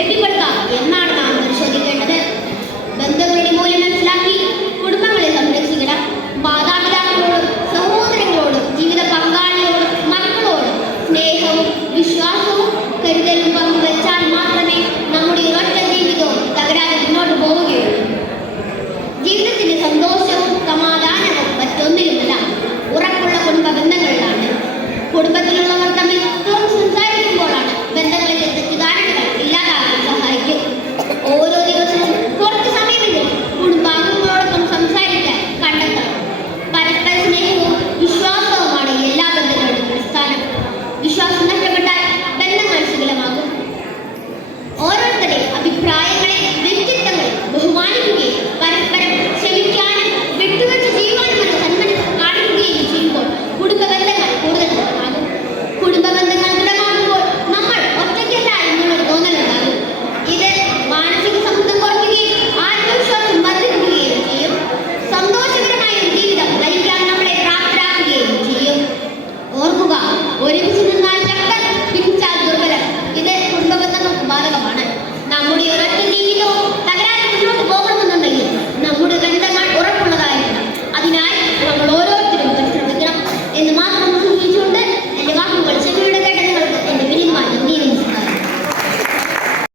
കെട്ടിപ്പടുക്കാം എന്നാണ് നാം പരിശോധിക്കേണ്ടത്. ബന്ധങ്ങളുടെ മൂല്യം മനസ്സിലാക്കി കുടുംബങ്ങളെ സംരക്ഷിക്കണം. മാതാപിതാക്കളോടും സഹോദരങ്ങളോടും ജീവിത പങ്കാളികളോടും മക്കളോടും സ്നേഹവും വിശ്വാസവും കരുതലും പങ്കുവെച്ചാൽ മാത്രമേ നമ്മുടെ ഒരൊറ്റ ജീവിതവും തകരാതെ മുന്നോട്ട് പോവുകയുള്ളൂ. ജീവിതത്തിന്റെ സന്തോഷവും സമാധാനവും മറ്റൊന്നിലുമല്ല, ഉറപ്പുള്ള കുടുംബ ബന്ധങ്ങളിലാണ്. കുടുംബത്തിൽ